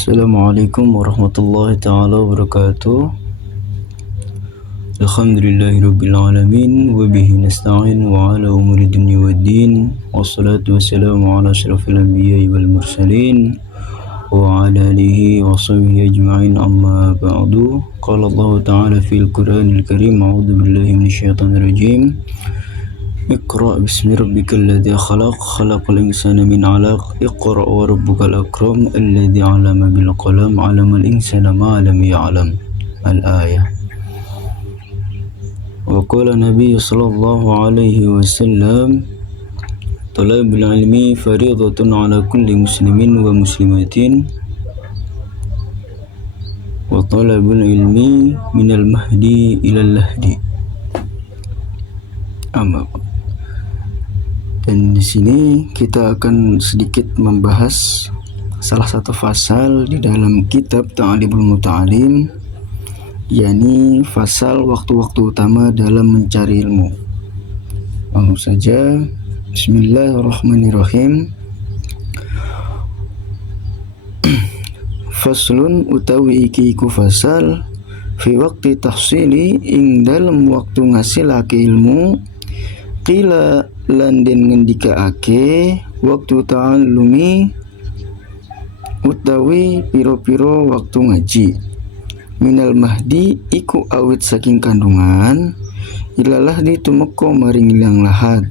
Assalamualaikum warahmatullahi taala wabarakatuh. Alhamdulillahirabbil alamin wa bihi nasta'in wa ala umuri dunya waddin. Wassalatu wassalamu ala asyrafil anbiya'i wal mursalin wa ala alihi wa sahbihi ajma'in, amma ba'du. Qala Allah ta'ala fil Qur'anil Karim, a'udzu billahi minasyaitonir rajim. Iqra bismi rabbikal ladzi khalaq, khalaqal insana min 'alaq, iqra wa rabbukal akram, alladzi 'allama bil qalam, 'allamal insana ma lam ya'lam. Al-ayah. Wa qala Nabi sallallahu alaihi wasallam, talabul ilmi fariidatun 'ala kulli muslimin wa muslimatin, wa talabul ilmi minal mahdi ilal lahdi. Amma. Dan di sini kita akan sedikit membahas salah satu fasal di dalam kitab Ta'limul Muta'allim, yakni fasal waktu-waktu utama dalam mencari ilmu. Langsung saja, Bismillahirrahmanirrahim. Faslun utawi iki iku fasal fi waqti tahsili ing dalam waktu ngasilake ilmu, qila lan den ngendikaake waktu ta'allumi utawi piro-piro waktu ngaji, minal mahdi iku awit saking kandungan, ilalah ditumeko maring ilang lahad.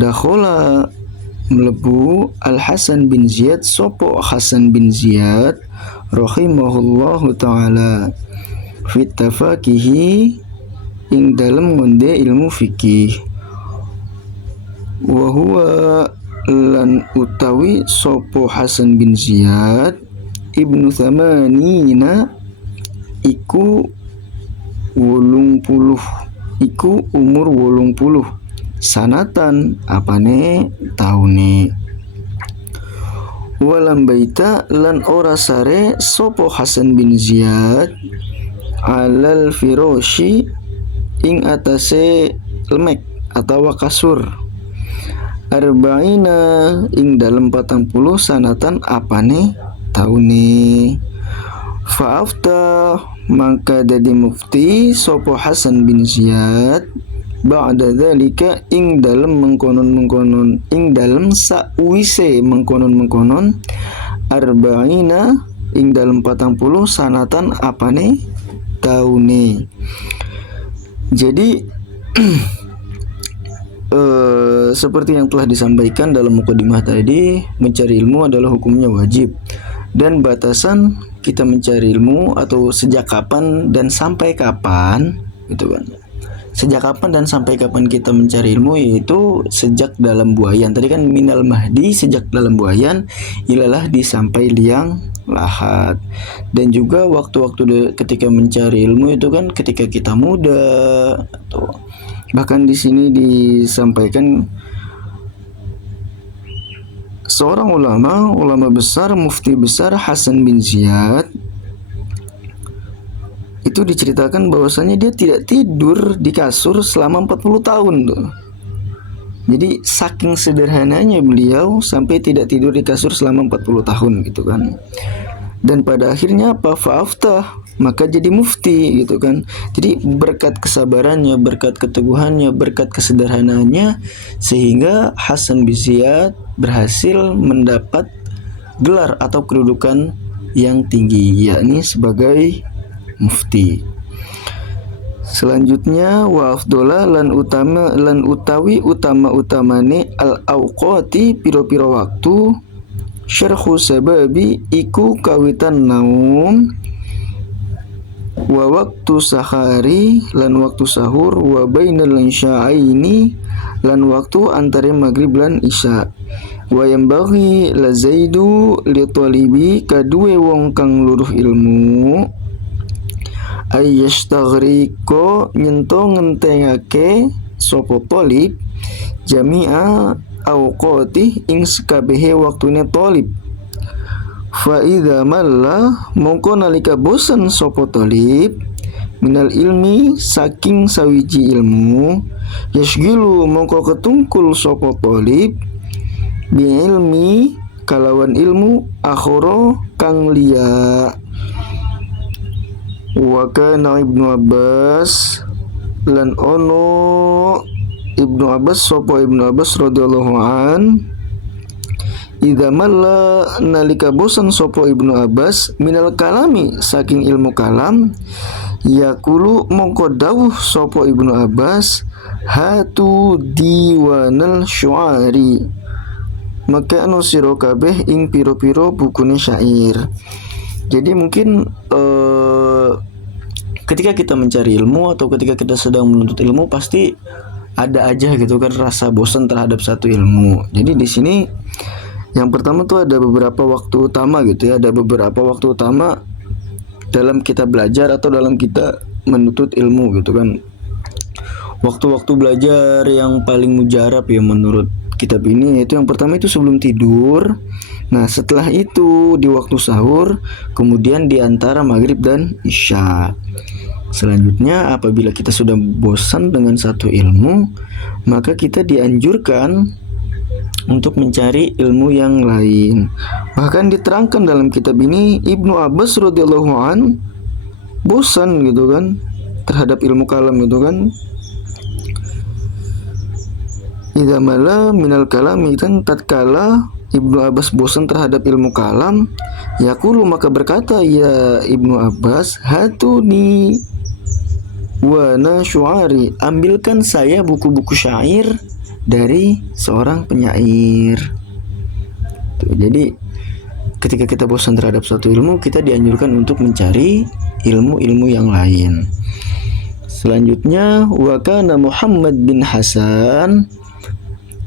Dakhola mlebu Al Hasan bin Ziyad, sopo Hasan bin Ziyad rahimahullahu ta'ala, fit tafakihi ing dalem ngonde ilmu fikih, wa huwa lan utawi sopo Hasan bin Ziyad ibnu thamanina iku 80, iku umur 80, sanatan apane taune. Walam baita lan ora sare sopo Hasan bin Ziyad alal firoshi ing atase lemek atau kasur, arba'ina ing dalem 40, sanatan apane taune. Fa'afta mangka dadi mufti sopo Hasan bin Ziyad ba'da dzalika ing dalem mengkonon-mengkonon, ing dalem sakwise mengkonon-mengkonon, arba'ina ing dalem 40, sanatan apane taune. Jadi seperti yang telah disampaikan dalam mukadimah tadi, mencari ilmu adalah hukumnya wajib, dan batasan kita mencari ilmu atau sejak kapan dan sampai kapan, gitu kan. Sejak kapan dan sampai kapan kita mencari ilmu, yaitu sejak dalam buayan. Tadi kan minal mahdi, sejak dalam buayan, ilalah disampai liang lahat. Dan juga waktu-waktu ketika mencari ilmu itu kan ketika kita muda, atau bahkan di sini disampaikan seorang ulama besar, mufti besar Hasan bin Ziyad itu diceritakan bahwasanya dia tidak tidur di kasur selama 40 tahun tuh. Jadi saking sederhananya beliau sampai tidak tidur di kasur selama 40 tahun gitu kan. Dan pada akhirnya apa? Fa'aftah, maka jadi mufti gitu kan. Jadi berkat kesabarannya, berkat keteguhannya, berkat kesederhanaannya, sehingga Hasan bin Ziyad berhasil mendapat gelar atau kedudukan yang tinggi, yakni sebagai mufti. Selanjutnya, wa afdola lan utawi utama-utamane al auqati piro-piro waktu, syarhu sababi iku kawitan naum, wa waktu sahari lan waktu sahur, wa bainal isya'aini lan waktu antara maghrib lan isya. Wa yambaghi la zaidu li talibi kadue wong kang luruh ilmu, ayyastaghriko nyento ngentengake sopo talib, jami'a awqati ing sekabehe waktune talib. Fa idza malla mongko nalika bosan sopo talib, minal ilmi saking sawiji ilmu, yasgilu mongko ketungkul sopo talib bi ilmi kalawan ilmu akhara kang liya. Wa kana Ibnu Abbas lan ono Ibnu Abbas sapa Ibnu Abbas radhiyallahu an idza malla nalika bosan sapa Ibnu Abbas minal kalami saking ilmu kalam yaqulu mongko dawuh sapa Ibnu Abbas hatu diwanal syu'ari maka anu sira kabeh ing piro-piro bukune syair. Jadi mungkin ketika kita mencari ilmu atau ketika kita sedang menuntut ilmu pasti ada aja gitu kan rasa bosan terhadap satu ilmu. Jadi di sini yang pertama tuh ada beberapa waktu utama gitu ya, ada beberapa waktu utama dalam kita belajar atau dalam kita menuntut ilmu gitu kan. Waktu-waktu belajar yang paling mujarab ya menurut kitab ini yaitu yang pertama itu sebelum tidur. Nah setelah itu di waktu sahur, kemudian di antara maghrib dan isya. Selanjutnya apabila kita sudah bosan dengan satu ilmu, maka kita dianjurkan untuk mencari ilmu yang lain. Bahkan diterangkan dalam kitab ini Ibnu Abbas radhiyallahu an bosan gitu kan terhadap ilmu kalam gitu kan. Idza mala minal kalami kan tatkala Ibnu Abbas bosan terhadap ilmu kalam, yaqulu maka berkata ya Ibnu Abbas hatuni wana syu'ari, ambilkan saya buku-buku syair dari seorang penyair. Tuh, jadi ketika kita bosan terhadap suatu ilmu, kita dianjurkan untuk mencari ilmu-ilmu yang lain. Selanjutnya wa kana Muhammad bin Hasan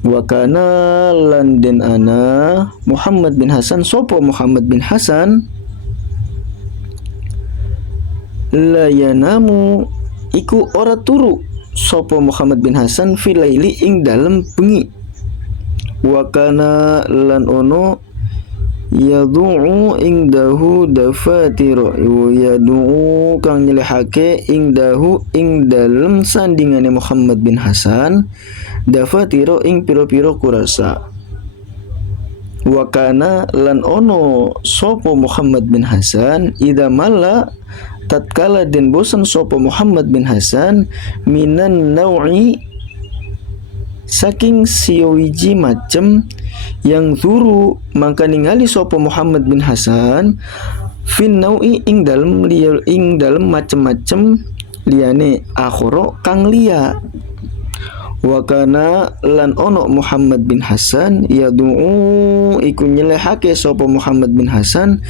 wa kana lan den ana Muhammad bin Hasan sopo Muhammad bin Hasan la yanamu iku ora turu sopo Muhammad bin Hasan filaili ing dalem bengi. Wa kana lan ono yadu'u ing dahu dafatiro yadu'u kang nyelehake ing dahu ing dalem sandingane Muhammad bin Hasan dafatiro ing piro-piro kurasa. Wa kana lan ono sopo Muhammad bin Hasan idza malla tatkala den bosan sopo Muhammad bin Hasan minan nau'i saking siowiji macem yang zuru mangka ningali sopo Muhammad bin Hasan fin nau'i ing dalem macem-macem liyane akhara kang liya. Wa kana lan ono Muhammad bin Hasan yadu'u iku nyelehake sapa Muhammad bin Hasan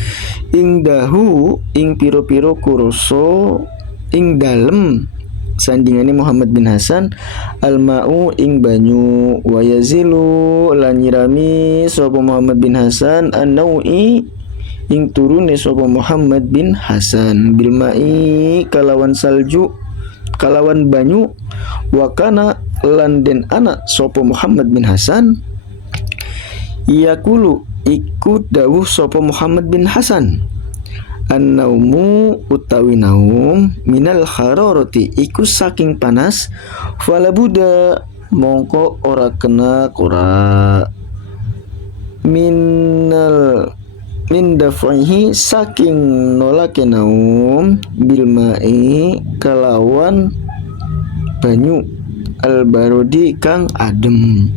ing dahu ing piro-piro kuroso ing dalem sandingane Muhammad bin Hasan alma'u ing banyu wa yazilu lan nyirami sapa Muhammad bin Hasan an-nau'i ing turune sapa Muhammad bin Hasan bil ma'i kalawan salju kalawan banyu. Wa kana lan den anak sopo Muhammad bin Hasan yaqulu iku dawuh sopo Muhammad bin Hasan an-naumu utawi naum minal hararati iku saking panas fala buda mongko ora kena ora minal min dafaihi saking nolake naum bil ma'i kalawan banyu al-barodi kang adem.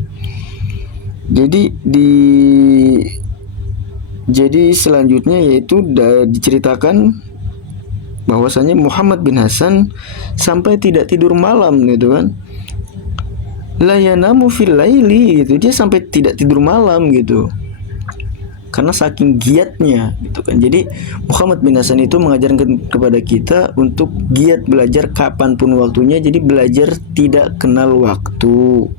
Jadi selanjutnya yaitu diceritakan bahwasanya Muhammad bin Hasan sampai tidak tidur malam gitu kan. La yanamu fil laili gitu. Dia sampai tidak tidur malam gitu. Karena saking giatnya gitu kan. Jadi Muhammad bin Hasan itu mengajarkan kepada kita untuk giat belajar kapanpun waktunya. Jadi belajar tidak kenal waktu.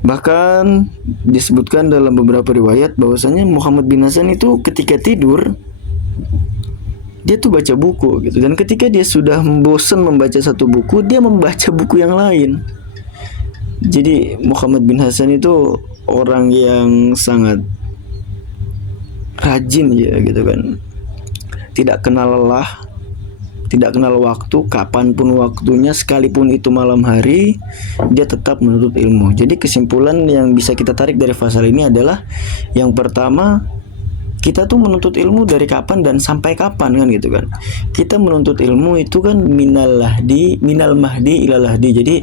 Bahkan disebutkan dalam beberapa riwayat bahwasanya Muhammad bin Hasan itu ketika tidur dia tuh baca buku gitu. Dan ketika dia sudah bosan membaca satu buku, dia membaca buku yang lain. Jadi Muhammad bin Hasan itu orang yang sangat rajin ya gitu kan, tidak kenal lelah tidak kenal waktu, kapanpun waktunya, sekalipun itu malam hari, dia tetap menuntut ilmu. Jadi kesimpulan yang bisa kita tarik dari pasal ini adalah yang pertama, kita tuh menuntut ilmu dari kapan dan sampai kapan kan gitu kan. Kita menuntut ilmu itu kan minal mahdi ilal lahdi. Jadi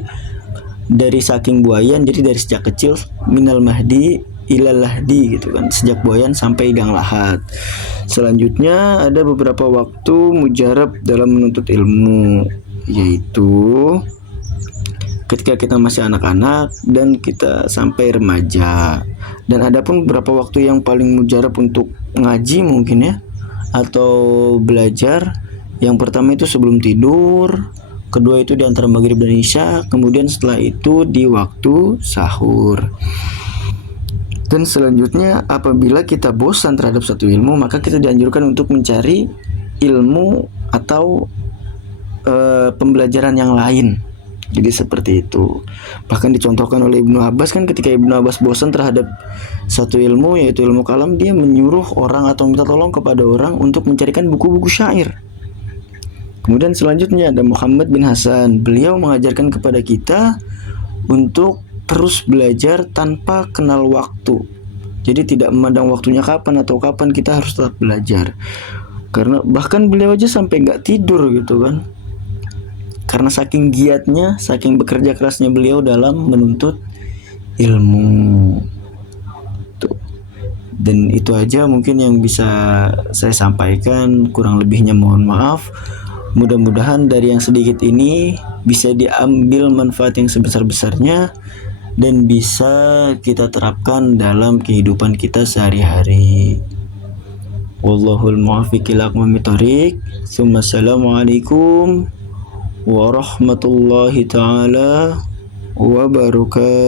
dari saking buayan, jadi dari sejak kecil, minal mahdi ilal lahdi gitu kan, sejak buayan sampai idang lahat. Selanjutnya ada beberapa waktu mujarab dalam menuntut ilmu, yaitu ketika kita masih anak-anak dan kita sampai remaja. Dan ada pun beberapa waktu yang paling mujarab untuk ngaji mungkin ya, atau belajar. Yang pertama itu sebelum tidur, kedua itu di antara maghrib dan isya, kemudian setelah itu di waktu sahur. Dan selanjutnya apabila kita bosan terhadap satu ilmu, maka kita dianjurkan untuk mencari ilmu atau pembelajaran yang lain. Jadi seperti itu. Bahkan dicontohkan oleh Ibnu Abbas kan, ketika Ibnu Abbas bosan terhadap satu ilmu, yaitu ilmu kalam, dia menyuruh orang atau minta tolong kepada orang untuk mencarikan buku-buku syair. Kemudian selanjutnya ada Muhammad bin Hasan. Beliau mengajarkan kepada kita untuk terus belajar tanpa kenal waktu. Jadi tidak memandang waktunya kapan atau kapan, kita harus tetap belajar. Karena bahkan beliau aja sampai nggak tidur gitu kan. Karena saking giatnya, saking bekerja kerasnya beliau dalam menuntut ilmu. Tuh. Dan itu aja mungkin yang bisa saya sampaikan, kurang lebihnya mohon maaf. Mudah-mudahan dari yang sedikit ini bisa diambil manfaat yang sebesar-besarnya dan bisa kita terapkan dalam kehidupan kita sehari-hari. Wallahul muwaffiq ila aqwamit thoriq. Assalamualaikum warahmatullahi taala wabarakatuh.